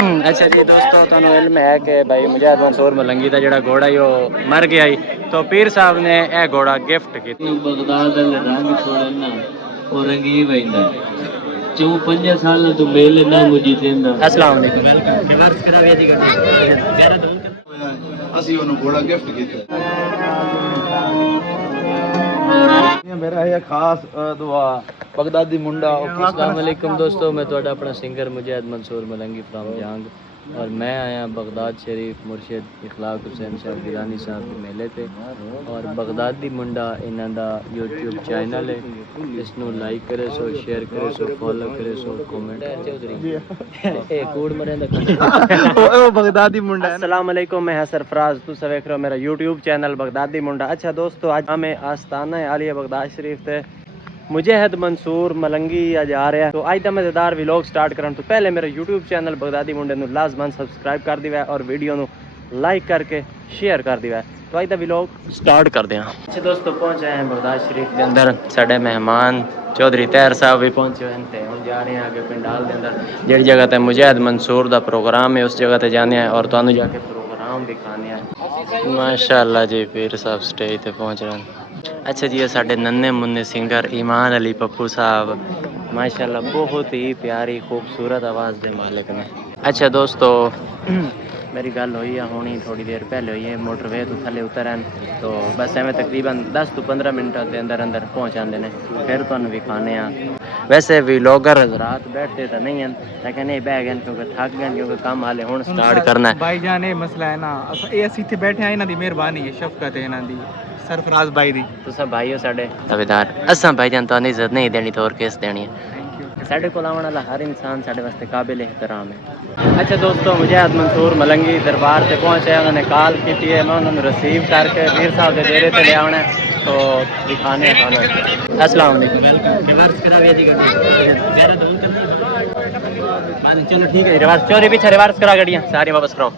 अच्छा जी दोस्तों, तुहानू इल्म है कि भाई मुजाहिद मंसूर मलंगी का जोड़ा घोड़ा ही मर गया ही, तो पीर साहब ने यह घोड़ा गिफ्ट किया। बगदाद रंग छोड़े ना और रंगी वैंदा चूं 5 साल तो मेले ना मुझी देंदा। अस्सलाम वालेकुम, वेलकम। रिवर्स करा दिया जी गाड़ी, ਅਸੀਂ ਉਹਨੂੰ ਘੋੜਾ ਗਿਫਟ ਕੀਤਾ। मेरा है खास दुआ बगदादी मुंडा। अस्सलाम वालेकुम दोस्तों, मैं ਤੁਹਾਡਾ अपना सिंगर मुजाहिद मंसूर मलंगी फ्राम जंग और मैं आया बगदाद शरीफ मुर्शिद इखलाक हुसैन साहब गिलानी साहब के मेले पे। और बगदादी मुंडा इन्हां दा यूट्यूब चैनल है, इसनू लाइक करे सो, शेयर करे सो, फॉलो करे सो, कमेंट चौधरी ए कूड़ मरे दा ओ बगदादी मुंडा। अस्सलाम वालेकुम, मैं सरफराज, तुम देख रहे हो मेरा यूट्यूब चैनल बगदादी मुंडा। अच्छा दोस्तों, आज हमें आस्ताना आलिया बगदाद शरीफ ते मुजाहिद मंसूर मलंगी आज आ रहा है। तो आज का मज़ेदार व्लॉग स्टार्ट करने तो पहले मेरा यूट्यूब चैनल बगदादी मुंडे नू लाजमन सब्सक्राइब कर दिया और वीडियो नू लाइक करके शेयर कर दिया। तो आज का व्लॉग स्टार्ट करते हैं। अच्छा दोस्तों, पहुंचे हैं बगदाद शरीफ के अंदर, साढ़े मेहमान चौधरी तैर साहब भी पहुंचे हुए हैं। हम जा रहे हैं आगे पिंडाल के अंदर, जिस जगह पर मुजाहिद मंसूर का प्रोग्राम है उस जगह पर जाने हैं और तुहानू जाके प्रोग्राम दिखाने हैं। माशाअल्लाह जी, पीर साहब स्टेज पर पहुंच रहे हैं। अच्छा जी, ये साढ़े नन्हे मुन्ने सिंगर ईमान अली पप्पू साहब, माशाल्लाह बहुत ही प्यारी खूबसूरत आवाज़ के मालिक ने। अच्छा दोस्तों, मेरी गल हुई है होनी थोड़ी देर पहले हुई है, मोटरवे तो थले उतरन तो बस एवं तकरीबन 10 तो 15 मिनट के अंदर अंदर पहुँच जाते हैं। फिर तुहानू विखाने वैसे व्लॉगर हजरात बैठते तो नहीं हैं, लेकिन ये बह गए क्योंकि थक गए, क्योंकि काम हाले हुण स्टार्ट करना है। भाई जान ये मसला है ना, अस इत्थे बैठे हैं, इन्हां दी मेहरबानी है, शफकत है इन्हां दी, सरफराज भाई दी। तो सब भाई हो साढ़े तबेदार, असा भाई जान तो इज्जत नहीं देनी तो और किस देनी है। साढ़े को आने वाला हर इंसान साढ़े वास्ते काबिल एहतराम है। अच्छा दोस्तों, मुजाहिद मंसूर मलंगी दरबार से पहुंचे, उन्होंने कॉल की है, मैं उन्होंने रिसीव करके पीर साहब के डेरे से ले आना है तो दिखाने। अस्सलाम वालेकुम, रिवर्स करा दिया जी गाड़ी। चलो ठीक है, रिवर्स चोरी पीछे रिवर्स करा गाड़ियाँ सारी वापस कराओ।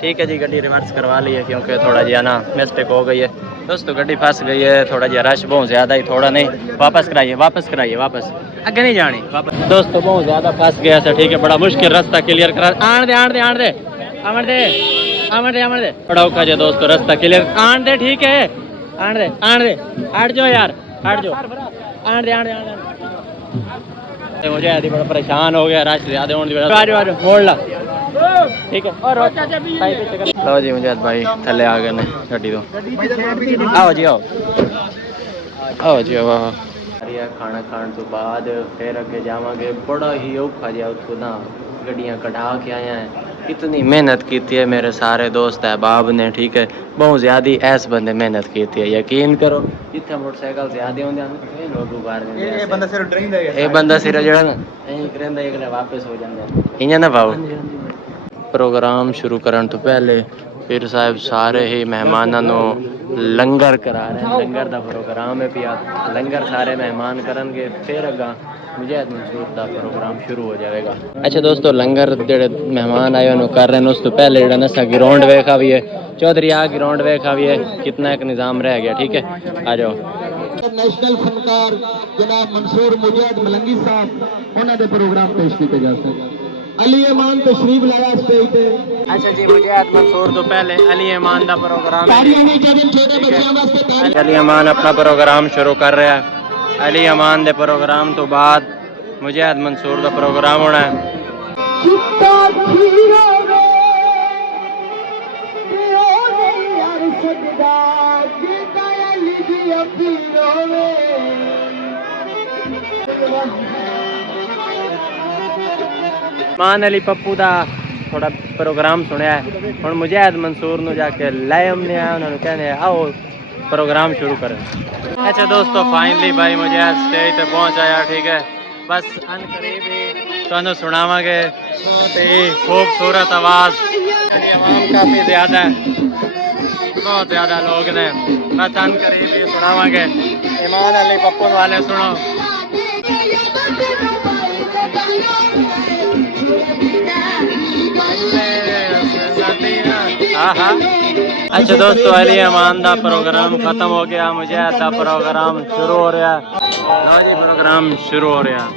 ठीक है जी, गड्डी रिवर्स करवा ली है क्योंकि थोड़ा जी ना मिस्टेक हो गई है दोस्तों, गड्डी फंस गई है, थोड़ा जी रश बहुत ज़्यादा ही, थोड़ा नहीं, वापस कराइए वापस कराइए, वापस आगे नहीं जानी वापस। दोस्तों बहुत ज़्यादा फंस गया था, ठीक है, बड़ा मुश्किल रास्ता क्लियर करा। आन दे आन दे आन दे आन दे आन दे आन दे, बड़ा औखा जो दोस्तों रास्ता क्लियर आन दे, ठीक है आन दे आन दे, हट जाओ यार हट जाओ, आन दे आन दे आन दे। मुझे आदि बड़ा परेशान हो गया, रश ज़्यादा होने की वजह से। आ जाओ मोड़ ला, ठीक है। और लो जी मुझे भाई थले आ गए ने गड्डी तो, आओ जी आओ आओ जी आओ। खाना खाने तो बाद फिर अगे जावांगे, बड़ा ही औखा जिहा उत्थों ना गड्डियाँ कढ़ा के आया है। इतनी मेहनत की है मेरे सारे दोस्त अहबाब ने, ठीक है, बहुत ज़्यादा ऐस बंदे मेहनत की है, यकीन करो। जिथे मोटरसाइकिल ज़्यादा होंगे ये बंदा सिर जड़ा ना करेंदा वापस हो जाता इं ना पाओ। प्रोग्राम शुरू करने तो पहले पीर साहब सारे ही मेहमानों लंगर करा रहे हैं, लंगर का प्रोग्राम है पिया, लंगर सारे मेहमान करेंगे, फिर अगा मुजाहिद मंसूर का प्रोग्राम शुरू हो जाएगा। अच्छा दोस्तों, लंगर जो मेहमान आए उन्होंने कर रहे हैं, उस तो पहले जो नशा ग्राउंड वेखा भी है, चौधरी आ ग्राउंड वेखा भी है, कितना एक निज़ाम रह गया, ठीक है आ जाओ। नेशनल फनकार जनाब मंसूर मुजाहिद मलंगी साहब उन्होंने प्रोग्राम पेश किए जाते हैं। अली अमान तशरीफ लाया स्टेज पे। अच्छा जी, मुजाहिद मंसूर तो पहले अली अमान का प्रोग्राम है, अली अमान अपना प्रोग्राम शुरू कर रहा है। अली अमान के प्रोग्राम तो बाद मुजाहिद मंसूर का प्रोग्राम होना है। मान अली पप्पू का थोड़ा प्रोग्राम सुनया है, हम मुजाहिद मंसूर नू जाके लाए हमने आया, उन्होंने कहने आओ प्रोग्राम शुरू करें। अच्छा दोस्तों, फाइनली भाई मुजाहिद स्टेज पे पहुंच आया, ठीक है, बस अनकरीब ही तुहानू सुनावांगे, बहुत ही खूबसूरत आवाज़, काफ़ी ज़्यादा है, बहुत ज़्यादा लोग ने, बस अनकरीब ही सुनावांगे। ईमान अली पप्पू वाले सुनो। अच्छा दोस्तों, अली अमान का प्रोग्राम खत्म हो गया, मुझे ऐसा प्रोग्राम शुरू हो रहा है। हाँ जी, प्रोग्राम शुरू हो रहा है।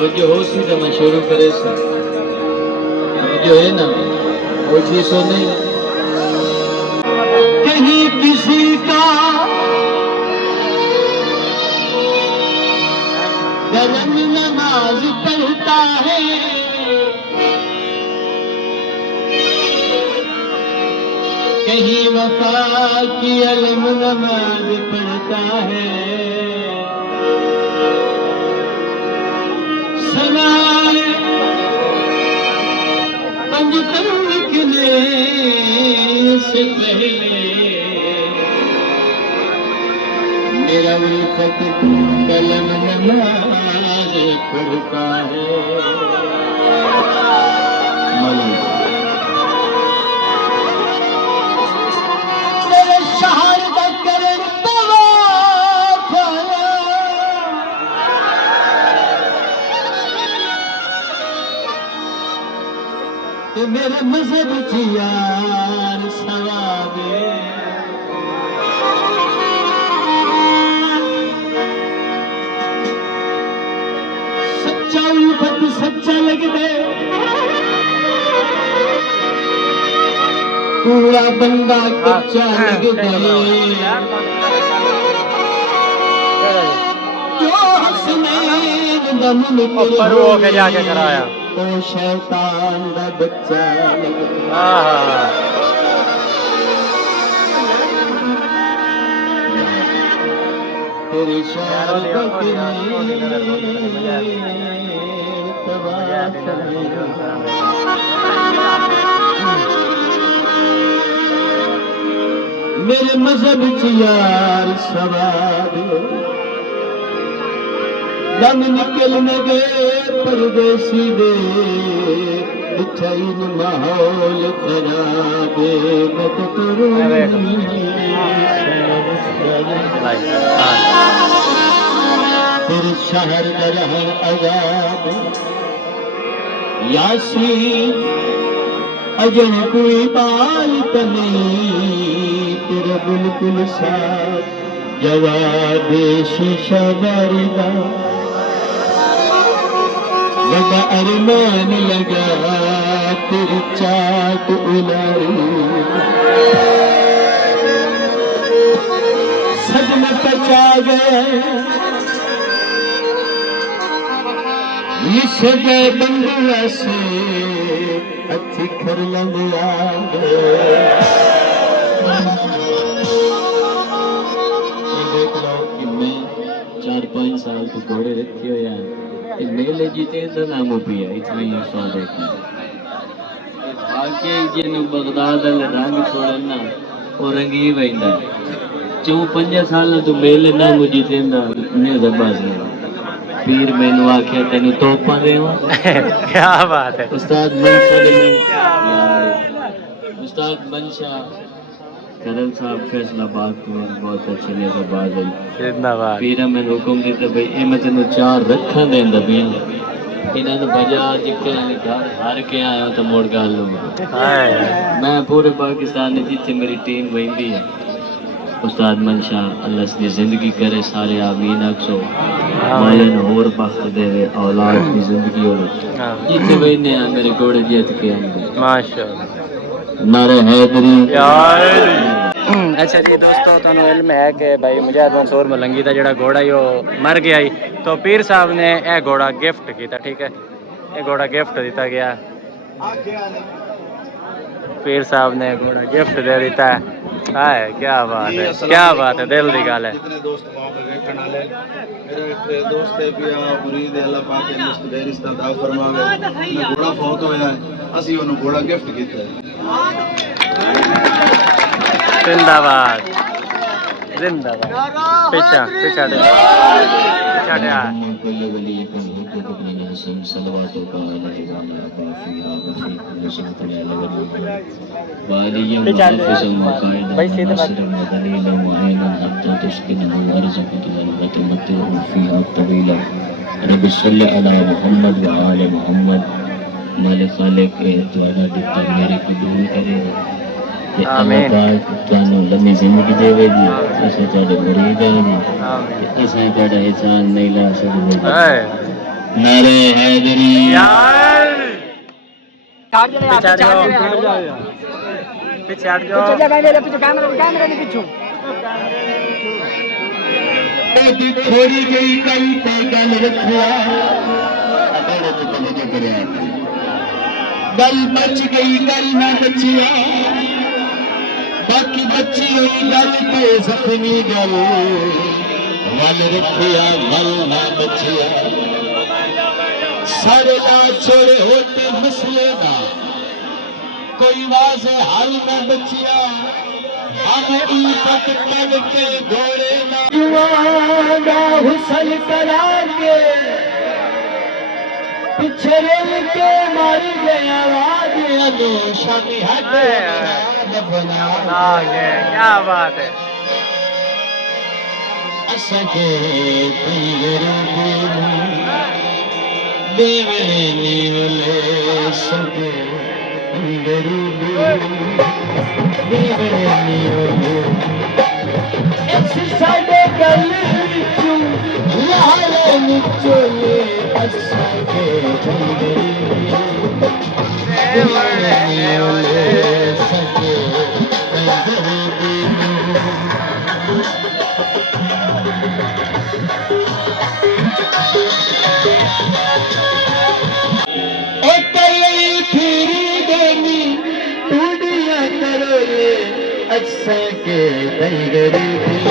तवज्जो हो सी तो मैं शुरू करे सी जो है ना वो चीज तो नहीं कहीं किसी का गरम नमाज पढ़ता है कहीं वफा की अलम नमाज पढ़ता है सनाए पंजतन लिखने से पहले मेरा उल्फत कलम नमाज पढ़ता है मेरे शहर का करण तवाफ ते मेरे मजहब की यार सवाबे सच्चा उल्फत सच्चा लगदे पूरा बंदा कच्चा लगदे जो हसनैन दा मुनकर ऊपर हो के जाके कराया ओ शैतान दा बच्चा लगदे तेरे शहर मेरे मजहब की यार सवाब दम निकलने गए परदेसी दे इठाइन माहौल खराब मैं तो तेरे शहर का रहा आजाद यासीन अजन कोई बाल तो नहीं तेरा बिल्कुल साफ जवाब शीशा बारीदा बड़ा अरमान लगा तेरी चाट उलारी सदमे पचा गए इस गए बंदुआ से अच्छी खर लंबिया देख लो कि मैं 4-5 साल तो घोड़े रखे हो यार मेले जीते तो नाम पिया इतना ही स्वाद है आके जिन बगदाद वाले रंग छोड़े ना वो रंगी वहींदा 4-5 साल तो मेले ना मुझे देंदा ने दबास नहीं पीर मैनू आख्या तेन तोहफा देवा क्या बात है उस्ताद मंशा उस्ताद मंशा करम साहब फैसलाबाद को बहुत अच्छे लगे बादल जिंदाबाद पीर मैं हुक्म दिता भाई ए मैं तेन 4 रखा देंदा भी इन्होंने बजा जिक्के घर हार के आया तो मोड़ गल मैं पूरे पाकिस्तान में जिथे मेरी टीम वही है उस्ताद मंशा अल्लाह की जिंदगी करे सारे आमीन अक्सो मालन और बख्त देवे औलाद की जिंदगी हो जिथे बहने मेरे घोड़े जीत के आएंगे माशाअल्लाह नारे हैदरी अच्छा जी दोस्तों तुहानू इल्म है कि भाई मुजाहिद मंसूर मलंगी का जोड़ा घोड़ा ही मर गया ही तो पीर साहब ने यह घोड़ा गिफ्ट किया ठीक है ये घोड़ा गिफ्ट दिता गया पीर साहब ने घोड़ा गिफ्ट दे दिता है क्या बात है दिल की गल है जितने दोस्त पाओगे देखने वाले मेरा एक दोस्त है पिया मुरीद है अल्लाह पाक ने उसको दे रिश्ता दा फरमावे मैं घोड़ा फौत होया असि ओनु घोड़ा गिफ्ट कीता जिंदाबाद जिंदाबाद पीछा पीछा दे लम्बी जिंदगी देवेगी असें तुहाडे मुरीद हैं जी असें तुहाडा एहसान नहीं ला सकदे नारे हैदरी यार पीछे हट जाओ पीछे हट जाओ थोड़ी गई कई ते गल रखिया गल बच गई गल ना बचिया बाकी बची हुई गल ते जख्मी गल वल रखिया गल ना बचिया सारे ना छोड़े होते मसले ना कोई वाजे हल न बचिया हम इज्जत करके घोड़े ना जुआना हुसन करांगे पिछड़े के मर गया आवाज अनोशा में हटे क्या बात है असके देवने नीले सके गरीबी देवने नीले इस साडे गली विचू लाले निचोले असके गरीबी देवने नीले सके गरीबी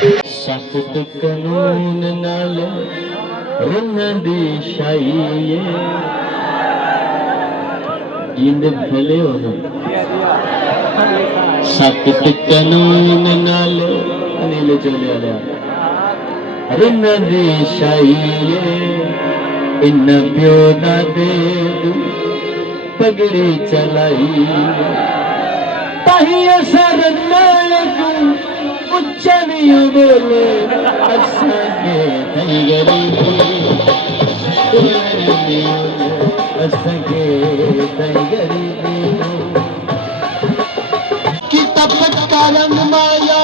के सख्त कानून नाल रंगन दी शाही जिंद भले हो सख्त कानून नाल अनिल चले रंगन दी शाही इन प्यो दा दे पगड़ी चलाई ताही असर नालकू उच्चा नहीं बोले असा के तई गरीबी असा के तई गरीबी की तपक का रंग माया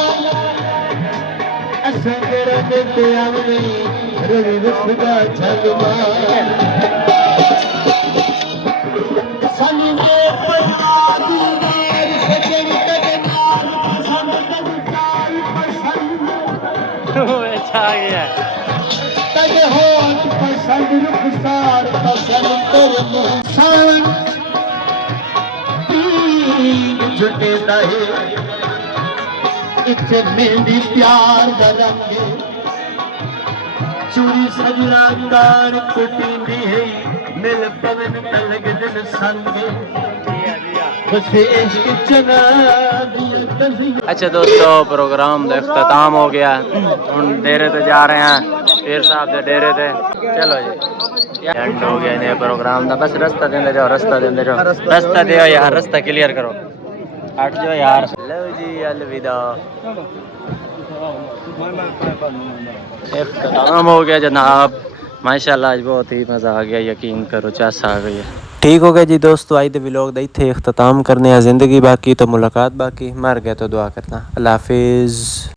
असा के रंग ते आवे रवि विस्गा झगमा संगे परिवार दीवार सजन कदनार संताल पसंद अच्छा आ गया तज होत पसंद रुखसार पसंद कर सान झुटे दहे इच मेहंदी प्यार दा रंग चूड़ी सजना कार कुटी है मिल पवन तलग दिन संगे बस इश्क चना अच्छा दोस्तों प्रोग्राम का अख्ताम हो गया हम डेरे ते जा रहे हैं पीर साहब के डेरे ते चलो जी एंड हो गया ने प्रोग्राम का बस रास्ता देंदे जाओ रास्ता दे यार रास्ता क्लियर करो हट जाओ यार लो जी अलविदा इख्तिताम हो गया जनाब माशाल्लाह आज बहुत ही मज़ा आ गया यकीन करो चस आ गई है ठीक हो गया जी दोस्तों आज दे व्लॉग दा इत्थे इख्तिताम करने ज़िंदगी बाकी तो मुलाकात बाकी मर गया तो दुआ करना अल्लाह हाफिज़।